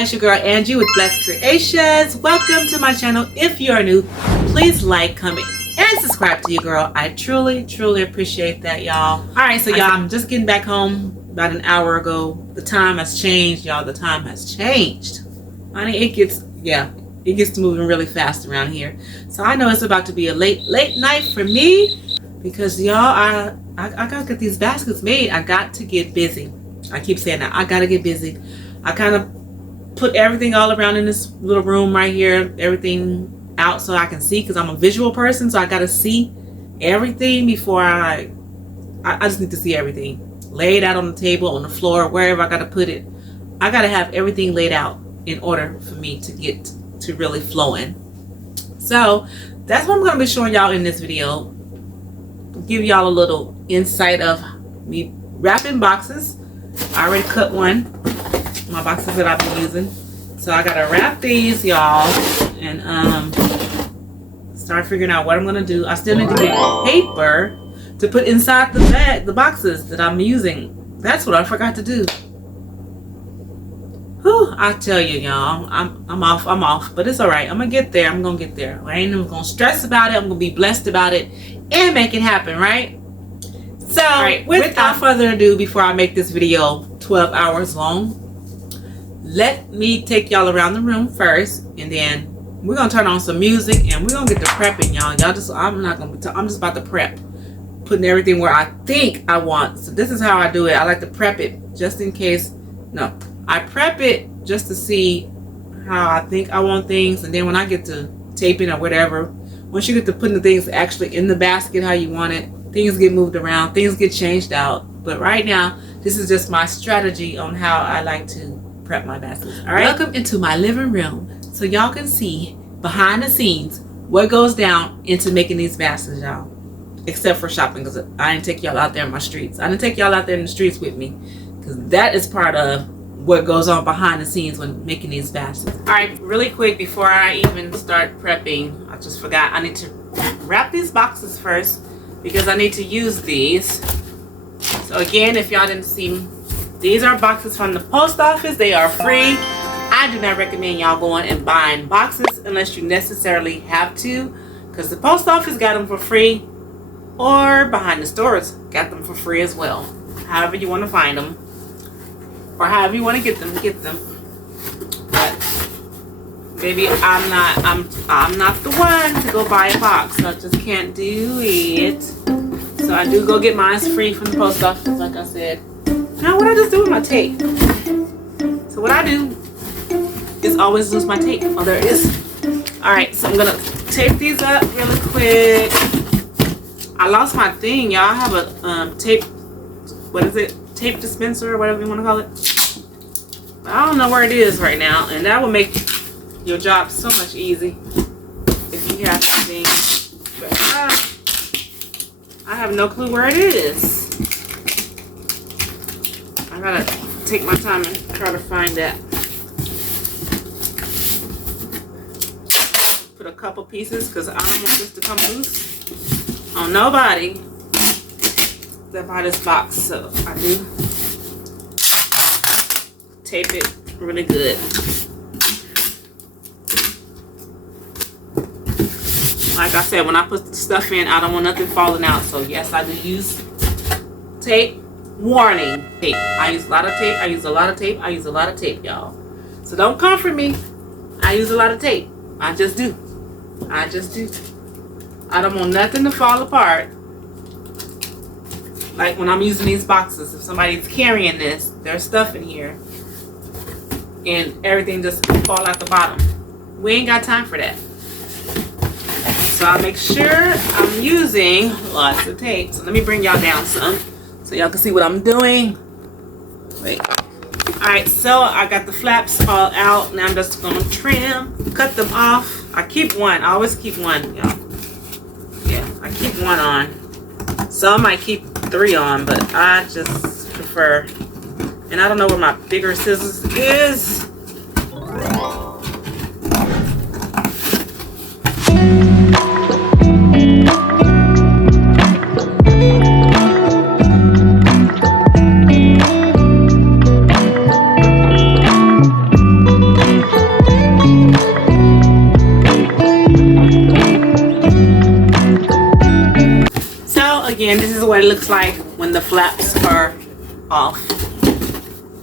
it's your girl Angie with Blessed Creations. Welcome to my channel. If you are new, please like, comment, and subscribe to your girl. I truly appreciate that, y'all. Alright, so y'all, I'm just getting back home about an hour ago. The time has changed, y'all. The time has changed. Honey, it gets moving really fast around here. So I know it's about to be a late night for me because y'all, I gotta get these baskets made. I got to get busy. I keep saying that. I gotta get busy. I kind of put everything all around in this little room right here, everything out so I can see, because I'm a visual person, so I gotta see everything before I just need to see everything laid out on the table, on the floor, wherever I gotta put it. I gotta have everything laid out in order for me to get to really flowing. So that's what I'm gonna be showing y'all in this video. Give y'all a little insight of me wrapping boxes. I already cut one, my boxes that I've been using. So I gotta wrap these, y'all, and start figuring out what I'm gonna do. I still need to get paper to put inside the boxes that I'm using. That's what I forgot to do. Whew, I tell you, y'all, I'm off, but it's all right. I'm gonna get there. I'm gonna get there. I ain't even gonna stress about it. I'm gonna be blessed about it and make it happen, right? So, right, without further ado, before I make this video 12 hours long, let me take y'all around the room first, and then we're gonna turn on some music and we're gonna get to prepping, y'all. I'm just about to prep, putting everything where I think I want. So this is how I do it. I like to prep it just in case. No, I prep it just to see how I think I want things, and then when I get to taping or whatever, once you get to putting the things actually in the basket how you want it, things get moved around, things get changed out. But right now, this is just my strategy on how I like to prep my baskets. All right, welcome into my living room, so y'all can see behind the scenes what goes down into making these baskets, y'all. Except for shopping, because I didn't take y'all out there in my streets. I didn't take y'all out there in the streets with me, because that is part of what goes on behind the scenes when making these baskets. All right, really quick before I even start prepping, I just forgot I need to wrap these boxes first, because I need to use these. So again, if y'all didn't see, these are boxes from the post office. They are free. I do not recommend y'all going and buying boxes unless you necessarily have to, because the post office got them for free, or behind the stores got them for free as well. However you want to find them, or however you want to get them. But baby, I'm not the one to go buy a box. I just can't do it. So I do go get mine free from the post office, like I said. Now what I just do with my tape? So what I do is always lose my tape. Oh, there it is. All right, so I'm gonna tape these up really quick. I lost my thing, y'all. I have a tape. What is it? Tape dispenser, or whatever you want to call it. I don't know where it is right now, and that will make your job so much easy if you have something. But I have no clue where it is. I gotta take my time and try to find that. Put a couple pieces, because I don't want this to come loose on nobody that buy this box. So I do tape it really good. Like I said, when I put the stuff in, I don't want nothing falling out. So yes, I do use tape. Warning, tape. I use a lot of tape. I use a lot of tape. I use a lot of tape, y'all. So don't come for me. I use a lot of tape. I just do. I just do. I don't want nothing to fall apart. Like when I'm using these boxes, if somebody's carrying this, there's stuff in here, and everything just fall out the bottom. We ain't got time for that. So I'll make sure I'm using lots of tape. So let me bring y'all down some, so y'all can see what I'm doing. Wait. Alright, so I got the flaps all out. Now I'm just gonna trim, cut them off. I keep one. I always keep one, y'all. Yeah, I keep one on. Some I keep 3 on, but I just prefer. And I don't know where my bigger scissors is. again, this is what it looks like when the flaps are off.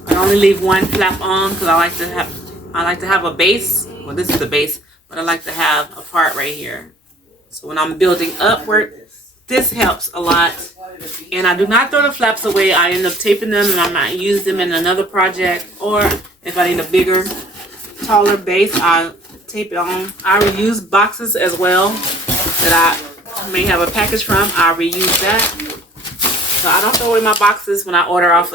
I only leave one flap on because I like to have a base. Well, this is the base, but I like to have a part right here. So when I'm building upward, this helps a lot. And I do not throw the flaps away. I end up taping them and I might use them in another project. Or if I need a bigger, taller base, I tape it on. I reuse boxes as well that I may have a package from. I reuse that. So I don't throw away my boxes when I order off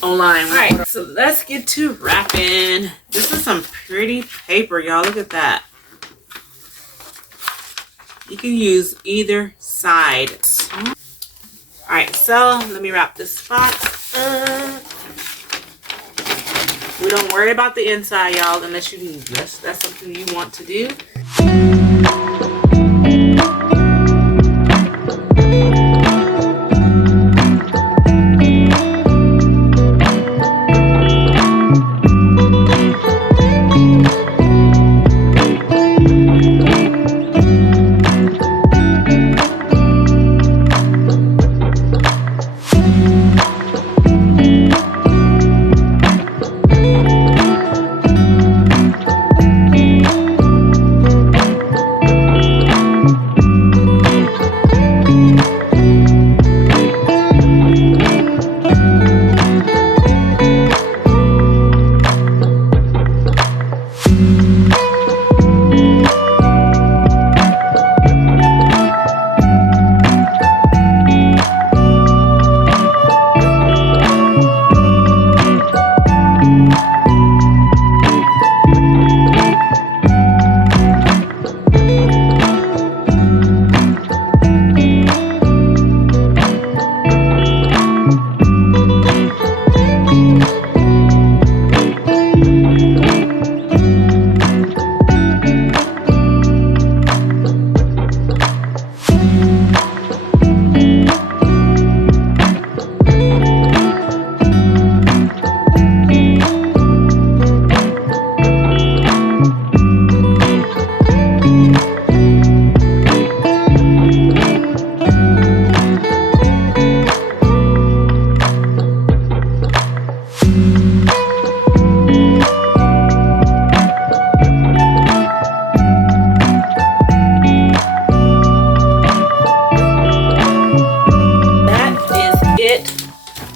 online. Alright, so let's get to wrapping. This is some pretty paper, y'all. Look at that. You can use either side. Alright, so let me wrap this box up. We don't worry about the inside, y'all, unless that's something you want to do.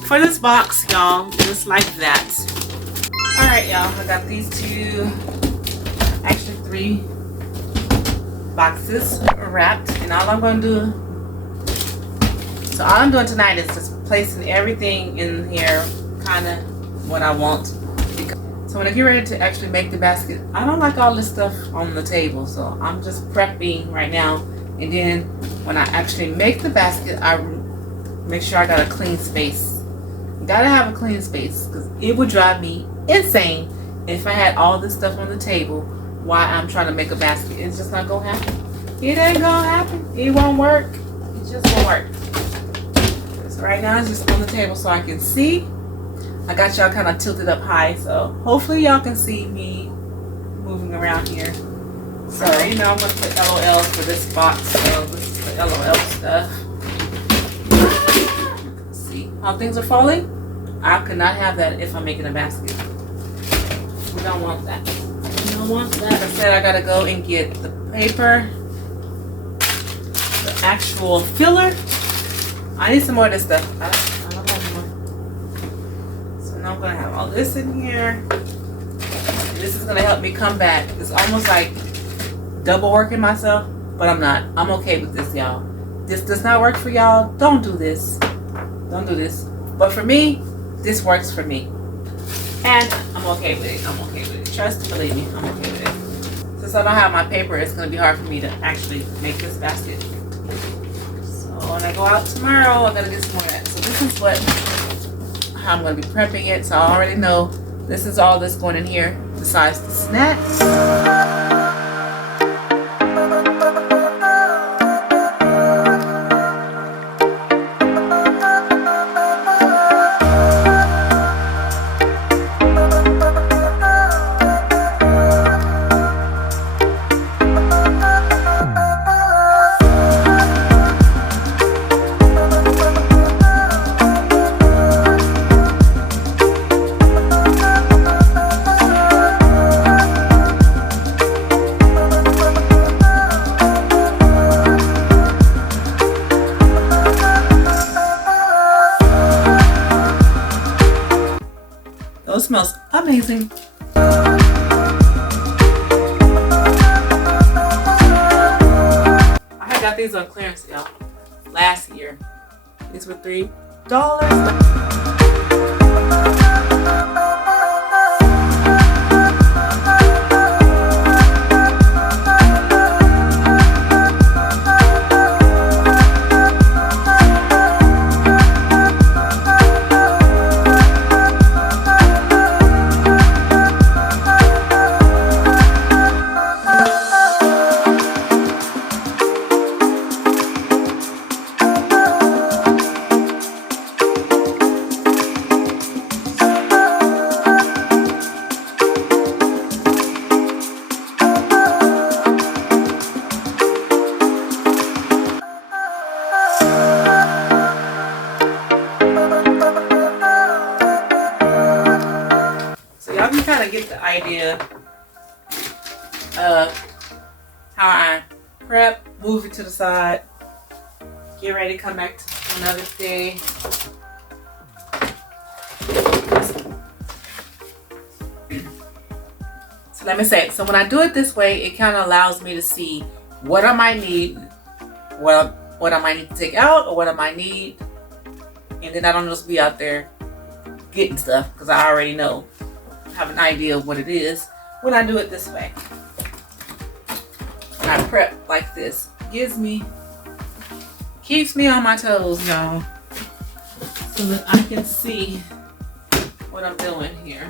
For this box, y'all, just like that. All right, y'all, I got these actually 3 boxes wrapped, and all I'm going to do, so all I'm doing tonight is just placing everything in here, kind of what I want. So when I get ready to actually make the basket, I don't like all this stuff on the table, so I'm just prepping right now, and then when I actually make the basket, I make sure I got a clean space. Gotta have a clean space because it would drive me insane if I had all this stuff on the table while I'm trying to make a basket. It's just not gonna happen. It ain't gonna happen. It won't work. It just won't work. So right now it's just on the table so I can see. I got y'all kind of tilted up high, so hopefully y'all can see me moving around here. So you know I'm gonna put LOLs for this box. So this is the LOL stuff. See how things are falling? I could not have that if I'm making a basket. We don't want that. We don't want that. Like I said, I gotta go and get the paper, the actual filler. I need some more of this stuff. I don't have more. So now I'm gonna have all this in here. And this is gonna help me come back. It's almost like double working myself, but I'm not. I'm okay with this, y'all. This does not work for y'all. Don't do this. Don't do this. But for me, this works for me. And I'm okay with it. I'm okay with it. Trust, believe me, I'm okay with it. Since I don't have my paper, it's going to be hard for me to actually make this basket. So when I go out tomorrow, I'm going to get some more of that. So this is how I'm going to be prepping it. So I already know this is all that's going in here besides the snacks. clean. I got these on clearance, y'all, last year. These were $3. Y'all can kind of get the idea of how I prep, move it to the side, get ready to come back to another day. So let me say, so when I do it this way, it kind of allows me to see what I might need, what I might need to take out, or what I might need, and then I don't just be out there getting stuff because I already know. Have an idea of what it is when I do it this way. When I prep like this, keeps me on my toes, y'all, so that I can see what I'm doing here.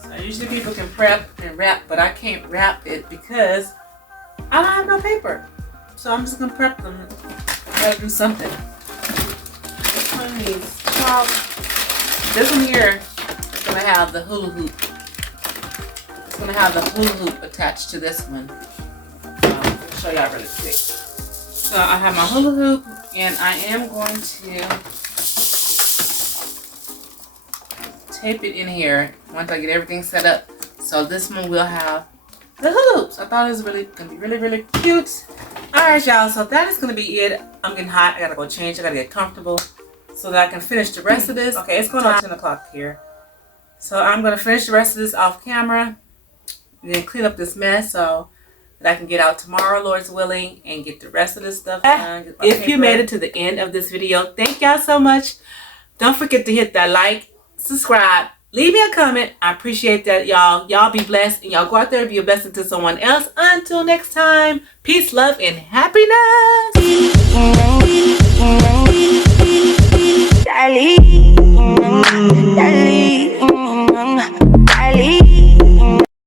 So usually people can prep and wrap, but I can't wrap it because I don't have no paper. So I'm just gonna prep them. I gotta do something. This one needs chalk. This one here is gonna have the hula hoop. It's gonna have the hula hoop attached to this one. I'll show y'all really quick. So I have my hula hoop, and I am going to tape it in here once I get everything set up. So this one will have the hula hoops. I thought it was really gonna be really cute. Alright y'all, so that is gonna be it. I'm getting hot, I gotta go change, I gotta get comfortable so that I can finish the rest of this. Okay, it's going on 10 o'clock here. So I'm gonna finish the rest of this off camera and then clean up this mess so that I can get out tomorrow, Lord's willing, and get the rest of this stuff done. If you made it to the end of this video, thank y'all so much. Don't forget to hit that like, subscribe, leave me a comment. I appreciate that, y'all. Y'all be blessed, and y'all go out there and be a blessing to someone else. Until next time, peace, love, and happiness. Dale.